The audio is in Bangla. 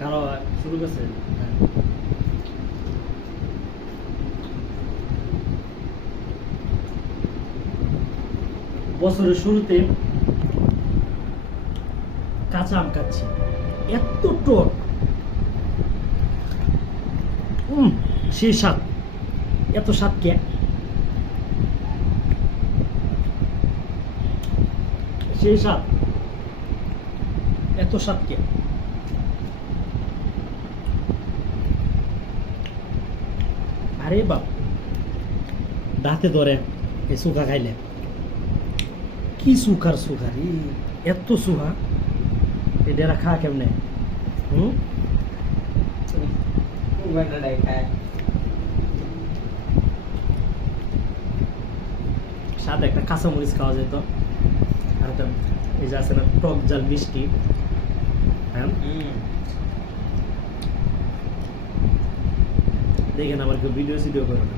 কারো শুরু করছে। বছরের শুরুতে কাঁচা আম খাচ্ছি, এত টক, সেই স্বাদ, এত স্বাদ কে? সেই স্বাদ, এত স্বাদ কে? আরে বাপ, দাঁতে ধরে এই সুখা খাইলে। কি সুখার সুখার, এত সুখা, এটা খা কেমনে? সাথে একটা কাঁচামরিচ খাওয়া যেত, আর একটা এই যে আছে না টক জাল মিষ্টি। হ্যাঁ, দেখেন আমার কেউ ভিডিও করে না।